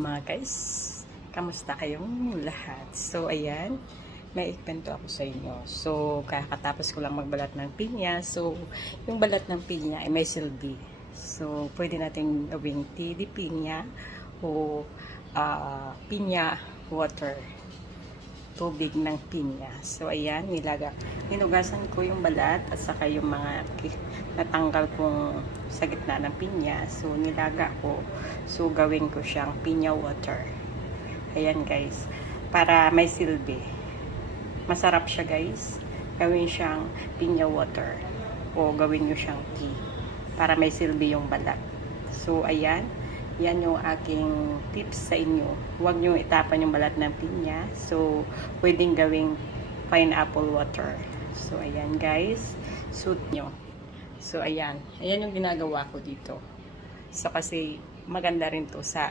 mga guys, kamusta kayong lahat? So ayan, may ikwento ako sa inyo. So kakatapos ko lang magbalat ng pinya. So yung balat ng pinya ay may silbi. So pwede natin gawing tea di pinya o pinya water, tubig ng pinya. So ayan, hinugasan ko yung balat at saka yung mga natanggal kong sa gitna ng pinya. So nilaga ko. So gawin ko siyang pinya water. Ayan guys, para may silbi. Masarap siya guys. Gawin siyang pinya water o gawin nyo siyang tea para may silbi yung balat. So ayan, yan yung aking tips sa inyo. Huwag nyo itapan yung balat ng pinya. So pwedeng gawing pineapple water. So ayan guys, suit nyo. So ayan yung ginagawa ko dito. So kasi maganda rin to sa